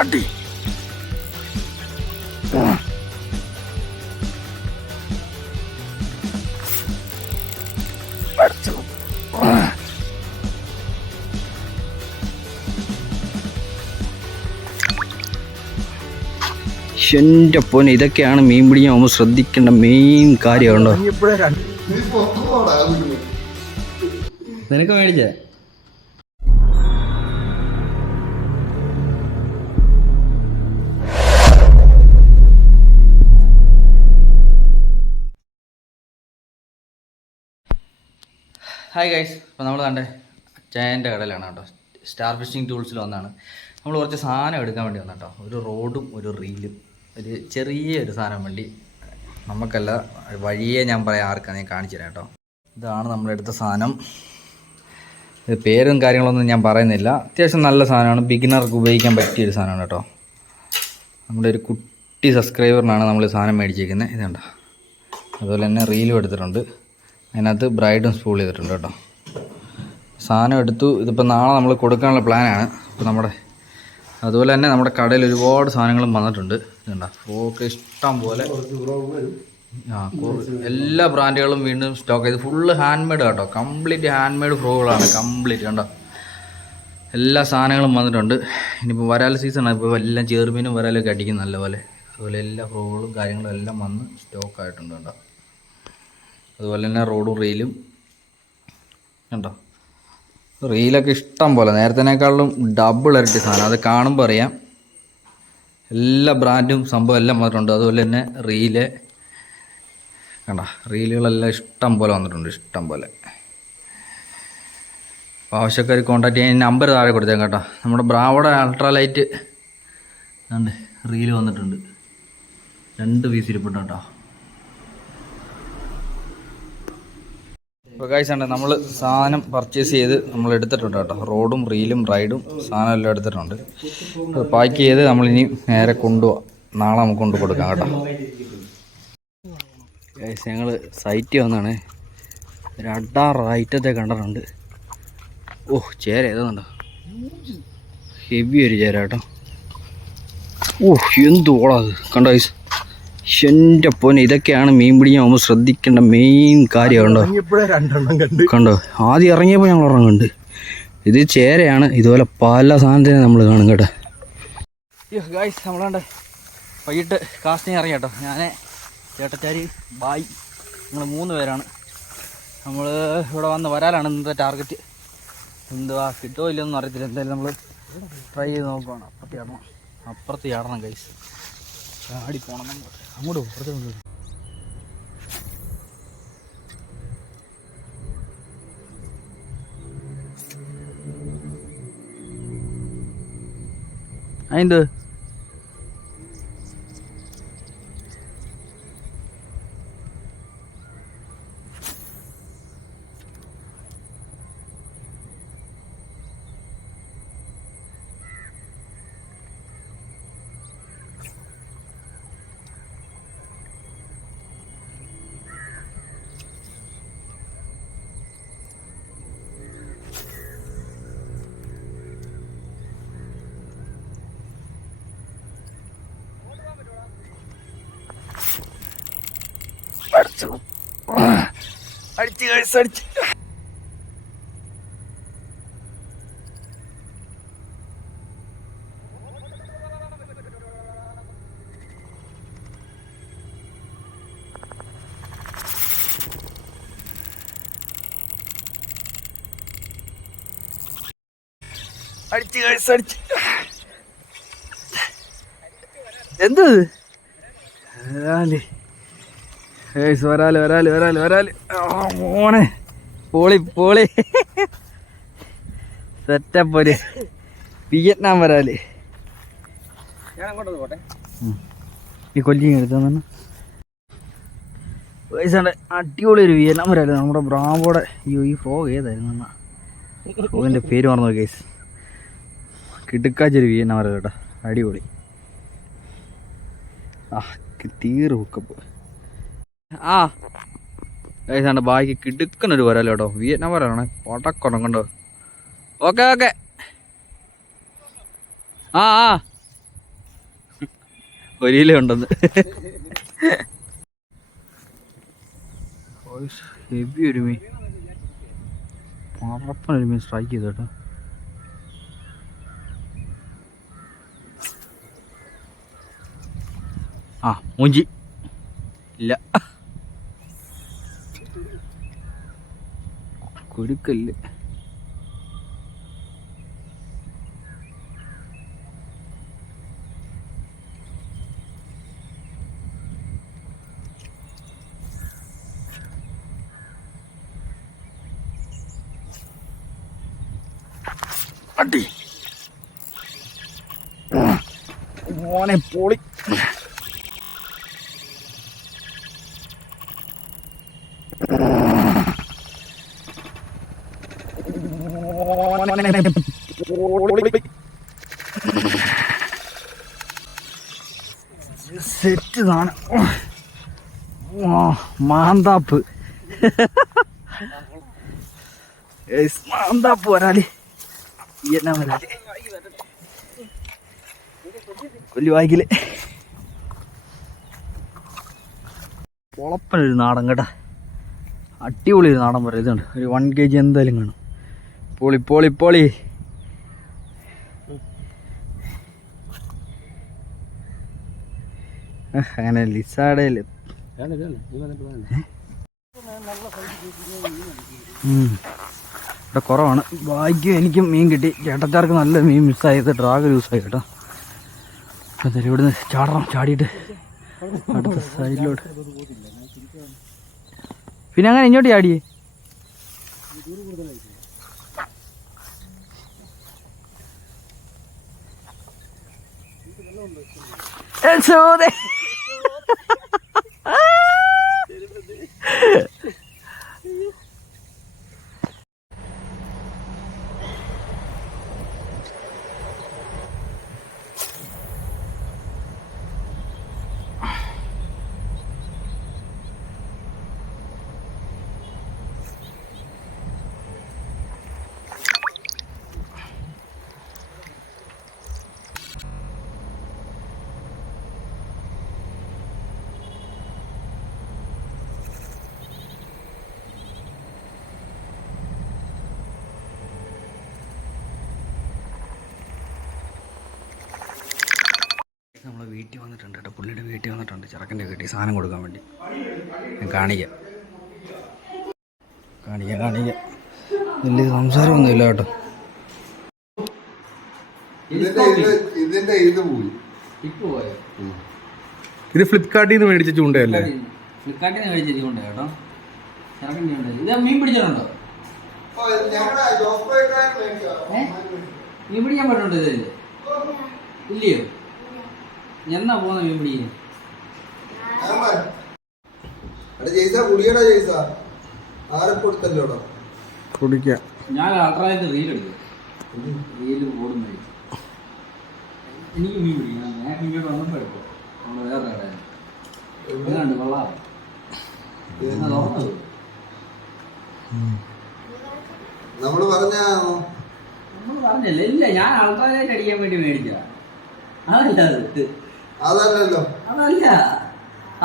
അടി എൻ്റെ പൊന്നെ, ഇതൊക്കെയാണ് മീൻ പിടിക്കാൻ പോകുമ്പോൾ ശ്രദ്ധിക്കേണ്ട മെയിൻ കാര്യമുണ്ടോ. നിനക്ക് മേടിച്ചേ ഹായ് ഗൈസ്. അപ്പോൾ നമ്മൾ കണ്ടേ അച്ചായൻ്റെ കടയിലാണ് കേട്ടോ. സ്റ്റാർ ഫിഷിംഗ് ടൂൾസിൽ വന്നാണ്. നമ്മൾ കുറച്ച് സാധനം എടുക്കാൻ വേണ്ടി വന്നു കേട്ടോ. ഒരു റോഡും ഒരു റീലും ഒരു ചെറിയൊരു സാധനം വേണ്ടി. നമുക്കല്ല, വഴിയെ ഞാൻ പറയാം ആർക്കാണ് ഞാൻ കാണിച്ചു തരാം കേട്ടോ. ഇതാണ് നമ്മളെടുത്ത സാധനം. ഇത് പേരും കാര്യങ്ങളൊന്നും ഞാൻ പറയുന്നില്ല. അത്യാവശ്യം നല്ല സാധനമാണ്, ബിഗിനർക്ക് ഉപയോഗിക്കാൻ പറ്റിയൊരു സാധനമാണ് കേട്ടോ. നമ്മുടെ ഒരു കുട്ടി സബ്സ്ക്രൈബറിനാണ് നമ്മൾ സാധനം മേടിച്ചേക്കുന്നത്. ഇതുണ്ടോ. അതുപോലെ തന്നെ റീലും എടുത്തിട്ടുണ്ട്. അതിനകത്ത് ബ്രൈഡും സ്പൂൾ ചെയ്തിട്ടുണ്ട് കേട്ടോ. സാധനം എടുത്തു. ഇതിപ്പോൾ നാളെ നമ്മൾ കൊടുക്കാനുള്ള പ്ലാനാണ്. അപ്പോൾ അതുപോലെ തന്നെ നമ്മുടെ കടയിൽ ഒരുപാട് സാധനങ്ങളും വന്നിട്ടുണ്ട്. ഇതുണ്ടോ, ഫ്രോക്ക് ഇഷ്ടം പോലെ. എല്ലാ ബ്രാൻഡുകളും വീണ്ടും സ്റ്റോക്ക് ചെയ്ത് ഫുള്ള് ഹാൻഡ് മെയ്ഡ് കേട്ടോ. കംപ്ലീറ്റ് ഹാൻഡ് മെയ്ഡ് ഫ്രോക്കുകളാണ് കംപ്ലീറ്റ് കണ്ടോ. എല്ലാ സാധനങ്ങളും വന്നിട്ടുണ്ട്. ഇനിയിപ്പോൾ വരാൽ സീസണാണ്. ഇപ്പോൾ എല്ലാം ചെറുമീനും വരാലൊക്കെ അടിക്കും നല്ലപോലെ. അതുപോലെ എല്ലാ ഫ്രോക്കുകളും കാര്യങ്ങളും എല്ലാം വന്ന് സ്റ്റോക്ക് ആയിട്ടുണ്ട് കേട്ടോ. അതുപോലെ തന്നെ റോഡും റീലും കണ്ടോ. റീലൊക്കെ ഇഷ്ടം പോലെ, നേരത്തേനേക്കാളും ഡബിൾ ഇരട്ടി സാധനം. അത് കാണുമ്പോൾ അറിയാം. എല്ലാ ബ്രാൻഡും സംഭവം എല്ലാം വന്നിട്ടുണ്ട്. അതുപോലെ തന്നെ റീല് കണ്ടോ, റീലുകളെല്ലാം ഇഷ്ടം പോലെ വന്നിട്ടുണ്ട്, ഇഷ്ടം പോലെ. അപ്പോൾ ആവശ്യക്കാർ കോൺടാക്ട് ചെയ്യാൻ നമ്പർ താഴെ കൊടുത്തേക്കാം കേട്ടോ. നമ്മുടെ ബ്രാവോടെ അൾട്രാലൈറ്റ് ഉണ്ട്, റീല് വന്നിട്ടുണ്ട്. 2 പീസ് ഇരിപ്പുണ്ട് കേട്ടോ. ഇപ്പോൾ കാഴ്ച നമ്മൾ സാധനം പർച്ചേസ് ചെയ്ത് നമ്മൾ എടുത്തിട്ടുണ്ട് കേട്ടോ. റോഡും റീലും റൈഡും സാധനം എല്ലാം എടുത്തിട്ടുണ്ട്. പാക്ക് ചെയ്ത് നമ്മളിനി നേരെ കൊണ്ടുപോകാം. നാളെ നമുക്ക് കൊണ്ട് കൊടുക്കാം കേട്ടോ. കാഴ്ച ഞങ്ങൾ സൈറ്റ് വന്നാണ്. ഒരു അഡാറ് ഐറ്റത്തെ കണ്ടിട്ടുണ്ട്. ഓഹ്, ചേര ഏതാണ്ടോ, ഹെവി ഒരു ചേര കേട്ടോ. ഓഹ്, എന്തോടാ അത് കണ്ടോ ഗൈസ്. എൻ്റെ പൊന്നെ, ഇതൊക്കെയാണ് മീൻ പിടിക്കാൻ പോകുമ്പോൾ ശ്രദ്ധിക്കേണ്ട മെയിൻ കാര്യമുണ്ടോ. കണ്ടോ, ആദ്യം ഇറങ്ങിയപ്പോൾ ഞങ്ങൾ ഒരെണ്ണം കണ്ട്. ഇത് ചേരയാണ്. ഇതുപോലെ പല സാധനത്തിനും നമ്മൾ കാണും കേട്ടോ. ഗൈസ്, നമ്മളാണ്ട് വൈകിട്ട് കാസ്റ്റിങ് ഇറങ്ങി കേട്ടോ. ഞാൻ, ചേട്ടച്ചാരി, ബായ്, ഞങ്ങൾ 3 പേരാണ്. നമ്മൾ ഇവിടെ വന്ന് വരാലാണ് ഇന്നത്തെ ടാർഗറ്റ്. എന്തുവാ കിട്ടുമോ ഇല്ലയൊന്നും അറിയത്തില്ല. എന്തായാലും നമ്മൾ ട്രൈ ചെയ്ത് നോക്കുകയാണ്. അപ്പുറത്ത് ചാടണം ഗൈസ്. ചാടി പോകണം. നമ്മൾ അങ്ങോട്ട് പോകും, പുറത്ത് കൊണ്ടുപോകും. അതിൻ്റെ അടിച്ച് കഴിച്ച് അടിച്ച് അടിച്ച് കഴിച്ച് അടിച്ച് എന്ത് വരാല് വരാല് വരാല് വരാല്. മോനെ, പോളി പോളി, സെറ്റപ്പ് ഒരു വിയറ്റ്നാം വരാല്. ഈ കൊല്ലിങ് എടുത്താൽ പൈസണ്ട്. അടിപൊളി ഒരു വിയറ്റ്നാം വരാല്. നമ്മുടെ ബ്രാവോടെ ഈ ഫ്രോഗ് ഏതായിരുന്നു എന്നാ ഫ്രോഗിൻ്റെ പേര് മറന്നു കേസ്. കിടുക്കാച്ചൊരു വിയറ്റ്നാം വരാല് കേട്ടോ, അടിപൊളി. തീർ ഹുക്കപ്പ്. ഏതാണ്ട് ബാക്കി കിടുക്കണൊരു വരാലോ കേട്ടോ. വിയറ്റ്നാം വരാലാണേ, പടക്കൊണം കണ്ടോ. ഓക്കെ. ആ ഒരു കിലോ ഉണ്ടെന്ന്. ഹെവി ഒരു മീൻ, പറപ്പനൊരു മീൻ സ്ട്രൈക്ക് ചെയ്തു കേട്ടോ. ആ മൂഞ്ചി ഇല്ല, കുരുക്കല്ല്. അടി മോനെ പൊളി. സെറ്റ് സാധനം. മാന്താപ്പ്, മാന്താപ്പ് വരാല്, എന്നാ വരാല് കൊല്ലുവായിക്കില്. പൊളപ്പനൊരു നാടൻ കേട്ടാ, അടിപൊളി ഒരു നാടൻ പറയും. ഇതുണ്ട് ഒരു 1 kg എന്തായാലും കാണും. പൊളി പൊളി പൊളി. അങ്ങനെ ലിസാടയിൽ ഇവിടെ കുറവാണ്. ഭാഗ്യം എനിക്കും മീൻ കിട്ടി. ചേട്ടച്ചാർക്ക് നല്ല മീൻ മിസ്സായത്, ഡ്രാഗൺ യൂസായി കേട്ടോ. എന്തായാലും ഇവിടുന്ന് ചാടണം, ചാടിയിട്ട് അടുത്ത സൈഡിലോട്ട്. പിന്നെ അങ്ങനെ ഇങ്ങോട്ട് ചാടിയേ. നമ്മളെ വീട്ടിൽ വന്നിട്ടുണ്ട് കേട്ടോ, പുള്ളിയുടെ വീട്ടിൽ വന്നിട്ടുണ്ട്. ചെറുക്കൻ്റെ വീട്ടിൽ സാധനം കൊടുക്കാൻ വേണ്ടി. കാണിക്കാം വലിയ സംസാരമൊന്നുമില്ല കേട്ടോ. ഇത് ഫ്ലിപ്കാർട്ടിൽ നിന്ന് മേടിച്ച ചൂണ്ടയല്ലേ? ഫ്ലിപ്കാർട്ടിൽ നിന്ന് മേടിച്ച ചൂണ്ട കേട്ടോ. ഇത് മീൻ പിടിച്ചിട്ടുണ്ടോ? മീൻ പിടിക്കാൻ പറ്റുന്നുണ്ടോ ഇതിൽ? ഇല്ലയോ? എന്നാ പോകുന്ന മീൻ പിടിക്കാൻ? ഞാൻ അൾട്രായിട്ട് റീൽ എടുക്കും. റീല് ഓടുന്ന എനിക്ക് മീൻ പിടിക്കണം. ഞാൻ ഇങ്ങോട്ട് വന്നപ്പോൾ എടുക്കും. നമ്മൾ വേറെ കണ്ട് കൊള്ളാം. നമ്മള് പറഞ്ഞല്ലേ? ഇല്ല, ഞാൻ അൾട്രാലൈറ്റ് അടിക്കാൻ വേണ്ടി മേടിച്ച അതല്ലല്ലോ. അതല്ല,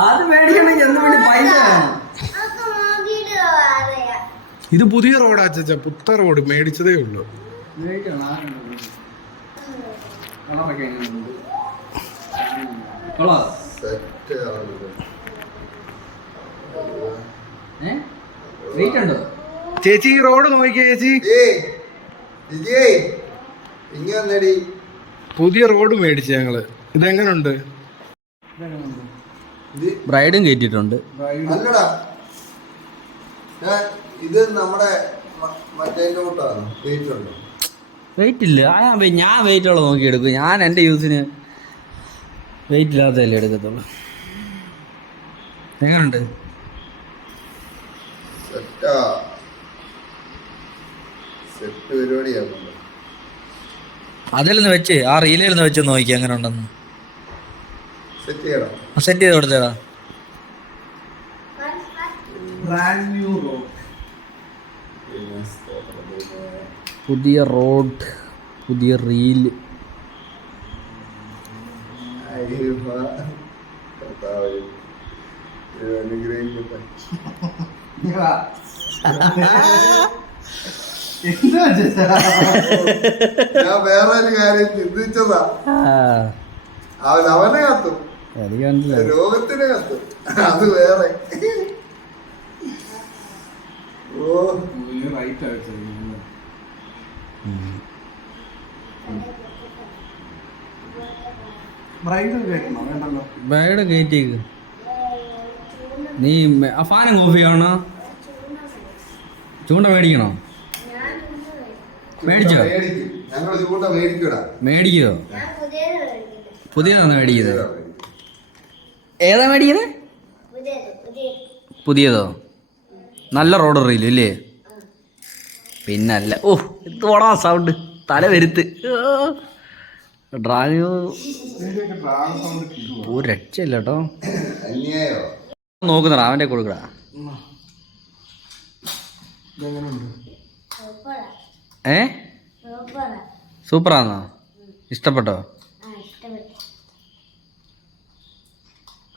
അത് മേടിക്കണമെങ്കിൽ എന്ത് വേണ്ടി പൈസ വേണം. ഇത് പുതിയ റോഡാ ചാ, പുത്ത റോഡ് മേടിച്ചതേ ഉള്ളൂ. ചേച്ചി ഈ റോഡ് നോക്കിയേ ചേച്ചി. പുതിയ റോഡ് മേടിച്ചു ഞങ്ങള്. ഇതെങ്ങനുണ്ട്? ബ്രൈഡും കയറ്റിട്ടുണ്ട്. ഇത് നമ്മുടെ വെയിറ്റ് ഇല്ല. ഞാൻ വെയിറ്റ് ഉള്ളത് നോക്കി എടുക്കും. ഞാൻ എൻ്റെ യൂസിന് വെയിറ്റ് ഇല്ലാത്തതല്ലേ എടുക്കത്തുള്ളൂ. എങ്ങനുണ്ട്? അതിലൊന്ന് വെച്ച്, ആ റീലിലൊന്ന് വെച്ച് നോക്കി എങ്ങനെ ഉണ്ടെന്ന്. സെറ്റ് ചെയ്ത് കൊടുത്തേടാ. പുതിയ റോഡ്, പുതിയ റീല്. കർത്താവേ, ദൈവം അനുഗ്രഹിക്കട്ടെ. ഞാൻ വേറെ ഒരു കാര്യം ചിന്തിച്ചതാ. അവനെ കത്തും, രോഗത്തിന് കത്തും, അത് വേറെ. ഓ ബ്രൈഡ് കയറ്റിയേക്ക്. നീ ആ ഫാനം ഓഫ് ചെയ്യണോ? ചൂണ്ട മേടിക്കണോ? മേടിച്ചോ? ഞങ്ങൾ ചൂണ്ട മേടിക്കൂടാ. മേടിക്കോ? പുതിയതാണോ മേടിക്കുന്നത്? ഏതാ മേടിക്കുന്നത്? പുതിയതോ? നല്ല റോഡ് റീലും ഇല്ലേ? പിന്നല്ല. ഓ ഇത് ഓടാ സൗണ്ട് തല വരുത്ത്. ഡ്രാഗോ ഒരു രക്ഷയില്ല കേട്ടോ. അന്യായോ നോക്കുന്നടാ അവൻ്റെ കൊടുക്കടാ. ഏ സൂപ്പറാന്നോ? ഇഷ്ടപ്പെട്ടോ?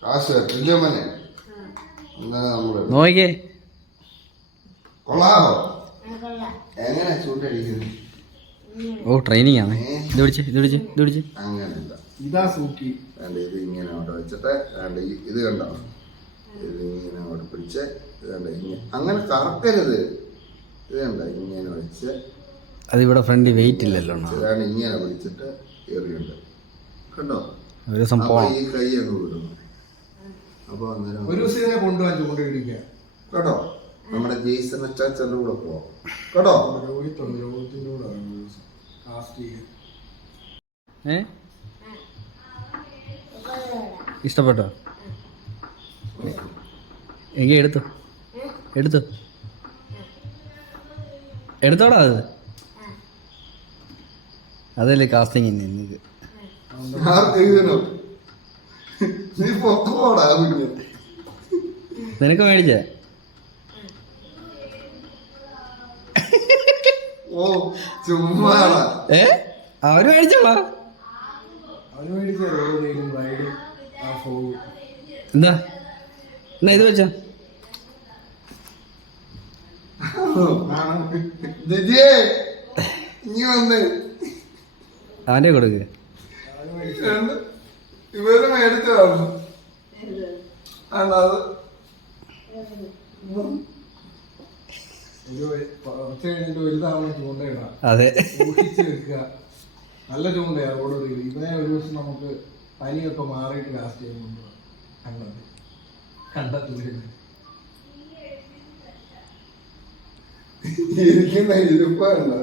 കാശ് തുല്യമനെ നോക്കിക്കേ. കൊള്ളാമോ? എങ്ങനെ ചൂണ്ടടിക്കുന്നത്? ഓ ട്രെയിനിങ് ആണ്. ഇത് പിടിച്ച് ഇത് പിടിച്ച് ഇത് പിടിച്ച്. അങ്ങനല്ല, ഇതാ സൂക്കി. ഇത് ഇങ്ങനെ അവിടെ വെച്ചിട്ട് ഇത് കണ്ടോ, ഇത് ഇങ്ങനെ അവിടെ പിടിച്ച് ഇത് കണ്ട ഇങ്ങനെ അങ്ങനെ കറക്കരുത്. ഇത് കണ്ട ഇങ്ങനെ വെച്ച് അതിവിടെ ഫ്രണ്ട് വെയിറ്റ് ഇല്ലല്ലോ. ഇതാണ് ഇങ്ങനെ പിടിച്ചിട്ട് എറിയുണ്ട് കണ്ടോ. ഒരു സംഭവം ഈ കൈ അങ്ങ് വിടുന്നു. അപ്പൊ അന്നേരം ഒരു ദിവസം ഇതിനെ കൊണ്ടുപോകാൻ ചൂണ്ട ഇടിക്കുക കേട്ടോ. നമ്മുടെ ജെയ്സൺ അച്ചാച്ചന്റെ കൂടെ പോവാം കേട്ടോ. രോഗത്തിന്റെ കൂടെ കാസ്റ്റ് ചെയ്യാൻ. ഇഷ്ടപ്പെട്ടോ? എങ്കിൽ എടുത്തു എടുത്തു എടുത്തോടാ. അതല്ലേ കാസ്റ്റിംഗ് നിനക്ക്. നീ പൊക്കോടാ കുഞ്ഞ്. നിനക്ക് മേടിച്ചേ? ഓ ചുമ്മാടാ. അവര് മേടിച്ചോളാ. അവന് മേടിച്ച റോഡും റൈഡും ആ ഫോവും. എന്താ എന്നാ ഇത് വെച്ചാ ദിദിയേ ഇനി വന്ന് അവൻ്റെ കൊടുക്ക്. ഇവര് മേടിച്ചതാണ്. അത് കുറച്ച് കഴിഞ്ഞിട്ട് വലുതാവണ ചൂണ്ടയിടാം. അതെ സൂക്ഷിച്ച് വെക്കുക. നല്ല ചൂണ്ടയാ റോഡ് റീൽ. ഇവനെ ഒരു ദിവസം നമുക്ക് പനിയൊക്കെ മാറിയിട്ട് കാസ്റ്റ് ചെയ്യാൻ കൊണ്ടുപോകാം. കണ്ടെത്തി ഇരിക്കുന്ന ഇരിപ്പാണ്.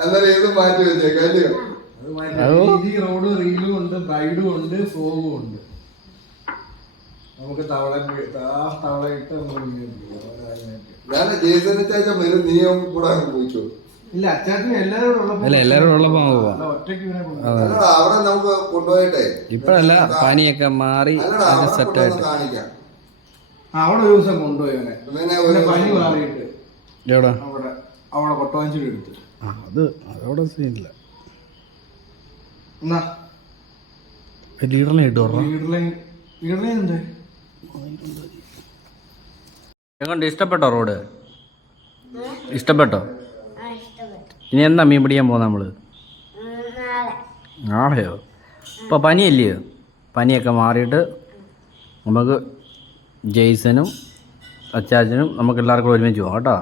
അന്നേരം ഏത് മാറ്റി വെച്ചേക്കാല്ലയോ? ഈ റോഡ് റീലും ഉണ്ട്, ബ്രൈഡും ഉണ്ട്, ഫോഗും ഉണ്ട്. നമുക്ക് തവളയിട്ട് ഞാൻ ജേസനെ ചാച്ച വരും, നീയും കൂടെ പോയിച്ചോ. ഇല്ല അച്ചാത്തിന് എല്ലാവരും ഉള്ളപ്പോ ഒറ്റയ്ക്ക് അവിടെ നമുക്ക് കൊണ്ടുപോയിട്ടെ. ഇപ്പഴല്ല, പനിയൊക്കെ മാറി സെറ്റായിട്ട് കാണിക്കാം. അവിടെ ഒരു ദിവസം കൊണ്ടുപോയവനെ പനി മാറിയിട്ട് എവിടെ അവിടെ കൊട്ടവാഞ്ചിയുടെ എടുത്തു. അത് അതവിടെ സീനില്ല. എന്നാ ലീഡറിനെ ഇട്ട് എങ്ങോട്ട്? ഇഷ്ടപ്പെട്ടോ റോഡ്? ഇഷ്ടപ്പെട്ടോ? ഇനി എന്താ മീൻ പിടിക്കാൻ പോകുന്നത് നമ്മള്? നാളെയോ? ഇപ്പോൾ പനിയല്ലയോ? പനിയൊക്കെ മാറിയിട്ട് നമുക്ക് ജെയ്സനും അച്ചാച്ചനും നമുക്ക് എല്ലാവർക്കും ഒരുമിച്ച് പോകാം കേട്ടോ.